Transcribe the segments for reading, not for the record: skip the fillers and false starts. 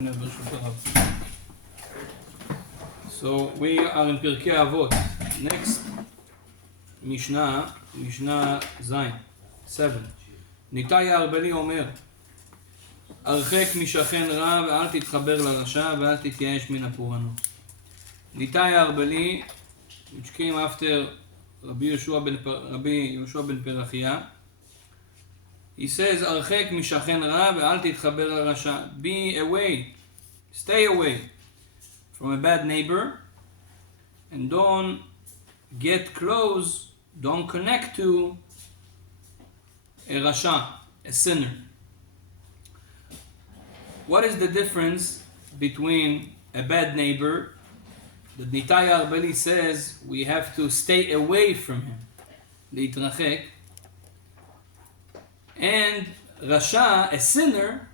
So we are in Pirkei Avot. Next Mishnah Zayin 7. ניתאי הארבלי אומר, הרחק משכן רע ואל תתחבר לרשע ואל תתייאש מן הפורענות. ניתאי הארבלי, which came after Rabbi Yehoshua ben Perachia, he says, הרחק משכן רע ואל תתחבר לרשע. Be away, stay away from a bad neighbor and don't get close, don't connect to a Rasha, a sinner. What is the difference between a bad neighbor? The Nitai Arbeli says we have to stay away from him, להתרחק, and Rasha, a sinner,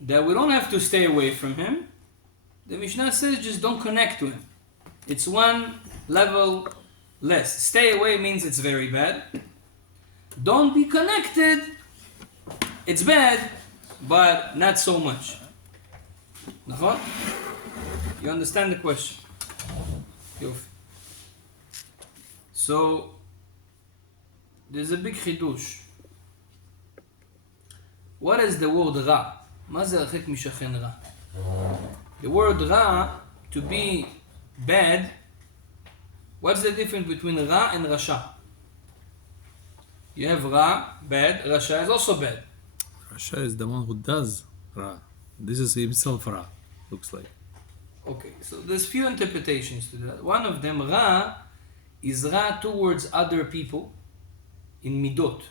that we don't have to stay away from him. The Mishnah says just don't connect to him. It's one level less. Stay away means it's very bad. Don't be connected. It's bad, but not so much. נכון? You understand the question? יופי. So, there's a big חידוש. What is the word רע? מה זה הרחק משכן רע? The word רע, to be bad, what's the difference between רע and רשע? You have רע, bad, רשע is also bad. Rasha is the one who does Ra. This is himself Ra, looks like. Okay, so there's few interpretations to that. One of them, Ra, is Ra towards other people in midot.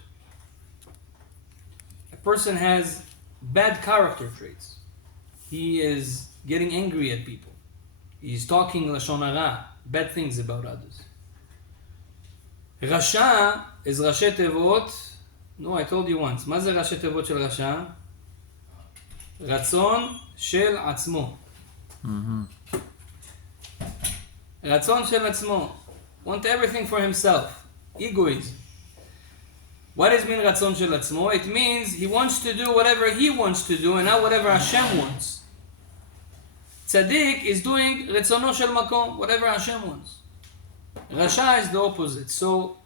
A person has bad character traits. He is getting angry at people. He's talking lashon hara, bad things about others. Rasha is Rashi Tevot. No, I told you once. מה זה ראשי תיבות של רשע? רצון של עצמו. רצון של עצמו. Want everything for himself. Egoism. What does mean רצון של עצמו? It means he wants to do whatever he wants to do and not whatever Hashem wants. Tzaddik is doing רצונו של מקום, whatever Hashem wants. Rasha is the opposite. So,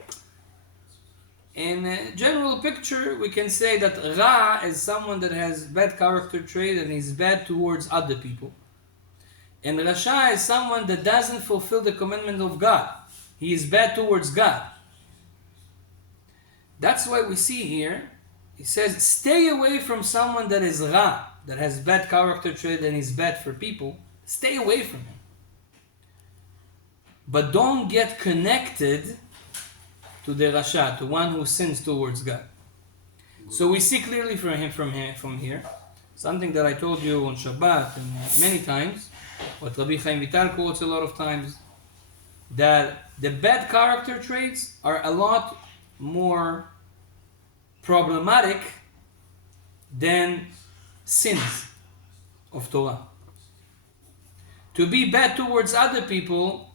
in a general picture, we can say that Ra is someone that has bad character trait and is bad towards other people. And Rasha is someone that doesn't fulfill the commandment of God. He is bad towards God. That's why we see here, he says, stay away from someone that is Ra, that has bad character trait and is bad for people. Stay away from him. But don't get connected to the Rasha, to one who sins towards God. So we see clearly from here, something that I told you on Shabbat and many times, what Rabbi Chaim Vital quotes a lot of times, that the bad character traits are a lot more problematic than sins of Torah. To be bad towards other people,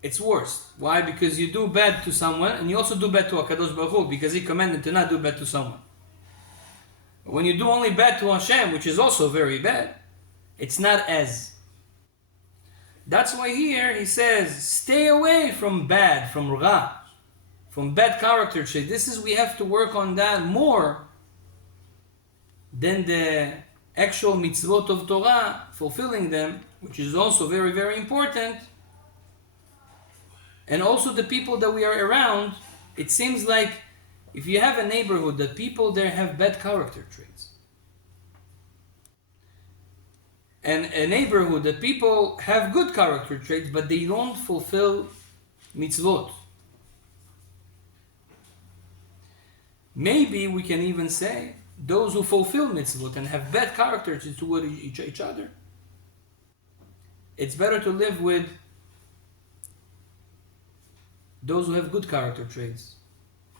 it's worse. Why? Because you do bad to someone and you also do bad to HaKadosh Baruch Hu because He commanded to not do bad to someone. When you do only bad to Hashem, which is also very bad, it's not as. That's why here he says, stay away from bad, from Ra, from bad character trait. This is, we have to work on that more than the actual mitzvot of Torah, fulfilling them, which is also very, very important. And also the people that we are around, it seems like if you have a neighborhood that people there have bad character traits, and a neighborhood that people have good character traits but they don't fulfill mitzvot, maybe we can even say those who fulfill mitzvot and have bad character traits toward each other, it's better to live with those who have good character traits.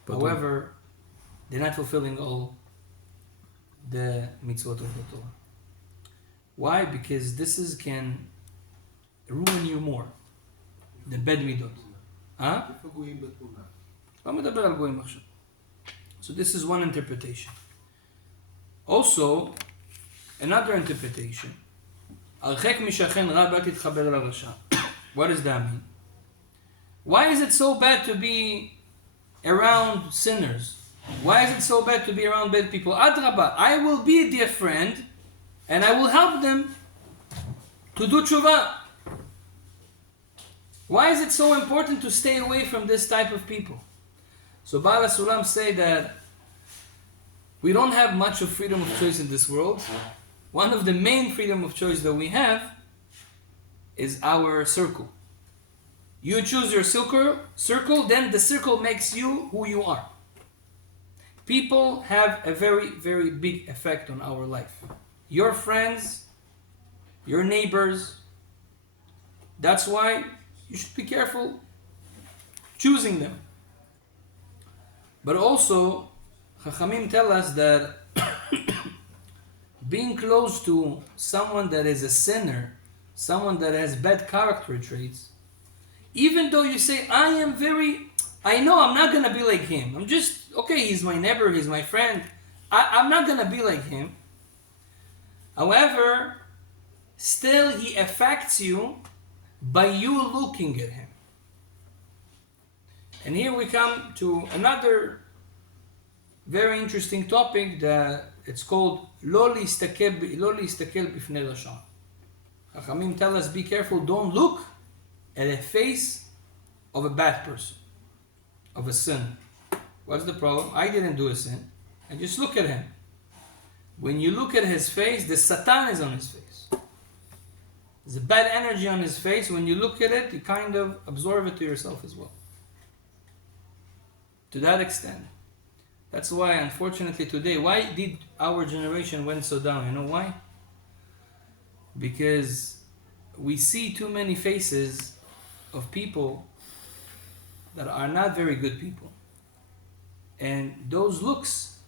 But however, they're not fulfilling all the mitzvot of the Torah. Why? Because this can ruin you more than bad midot. לא מדבר על גויים עכשיו. So this is one interpretation. Also, another interpretation. הרחק משכן רע ואל תתחבר לרשע. What does that mean? Why is it so bad to be around sinners? Why is it so bad to be around bad people? Adrabah, I will be their friend and I will help them to do tshuva. Why is it so important to stay away from this type of people? So Baal HaSulam say that we don't have much of freedom of choice in this world. One of the main freedom of choice that we have is our circle. You choose your circle, then the circle makes you who you are. People have a very, very big effect on our life. Your friends, your neighbors. That's why you should be careful choosing them. But also, Chachamim tell us that being close to someone that is a sinner, someone that has bad character traits, even though you say, I know I'm not going to be like him. I'm just, okay, he's my neighbor, he's my friend. I'm not going to be like him. However, still he affects you by you looking at him. And here we come to another very interesting topic that it's called Lo Listakel Bifnei Rasha. Chachamim tell us, be careful, don't look at a face of a bad person, of a sin. What's the problem? I didn't do a sin. I just look at him. When you look at his face, the Satan is on his face. There's a bad energy on his face. When you look at it, you kind of absorb it to yourself as well. To that extent. That's why, unfortunately, today, why did our generation went so down? You know why? Because we see too many faces of people that are not very good people. And those looks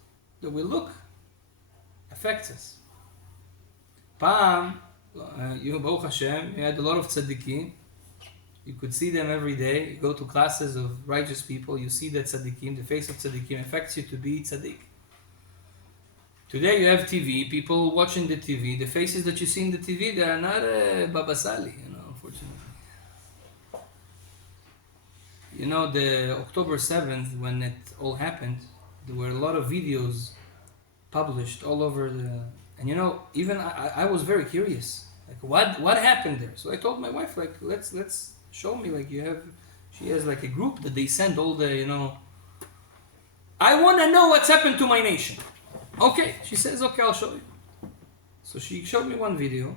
that we look affects us. Pa'am, you Baruch Hashem, you had a lot of tzaddikim. You could see them every day. You go to classes of righteous people, you see that tzaddikim, the face of tzaddikim affects you to be tzaddik. Today you have TV, people watching the TV, the faces that you see in the TV, they are not Baba Sali, unfortunately. The October 7th, when it all happened, there were a lot of videos published all over and even I was very curious. Like, what happened there? So I told my wife, like, let's show me, like, she has like a group that they send all the, I want to know what's happened to my nation. Okay, she says, okay, I'll show you. So she showed me one video,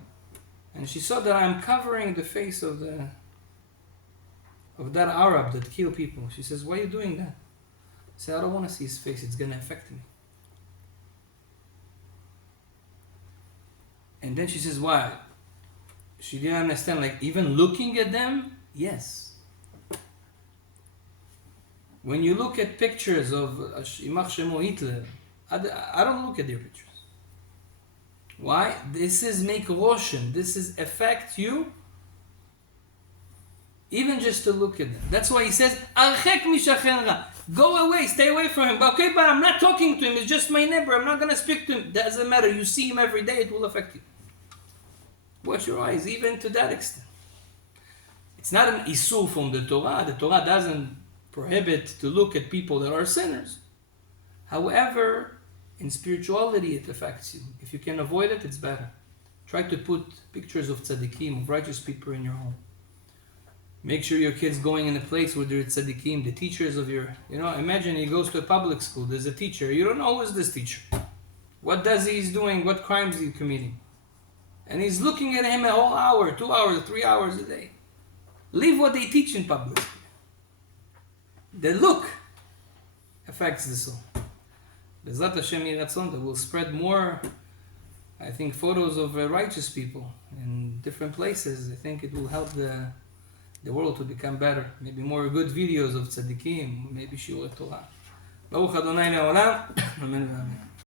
and she saw that I'm covering the face of that Arab that killed people. She says, why are you doing that? I said, I don't want to see his face, it's going to affect me. And then she says, why? She didn't understand, like, even looking at them, yes. When you look at pictures of Imach Shemo Hitler, I don't look at their pictures. Why? This is make roshen. This is affect you. Even just to look at them. That's why he says, Archek mishachen ra. Go away, stay away from him. Okay, but I'm not talking to him. It's just my neighbor. I'm not going to speak to him. Doesn't matter. You see him every day. It will affect you. Watch your eyes, even to that extent. It's not an isur from the Torah. The Torah doesn't prohibit to look at people that are sinners. However, in spirituality, it affects you. If you can avoid it, it's better. Try to put pictures of tzaddikim, of righteous people in your home. Make sure your kid's going in a place where there are tzaddikim, the teachers of your... imagine he goes to a public school, there's a teacher. You don't know who is this teacher. What does he's doing? What crimes is he committing? And he's looking at him a whole hour, 2 hours, 3 hours a day. Leave what they teach in public school. The look affects the soul. Bezrat Hashem Yiratzon, that will spread more, I think, photos of righteous people in different places. I think it will help the world to become better. Maybe more good videos of tzaddikim, maybe shiur Torah. Baruch Adonai Le'olam. Amen.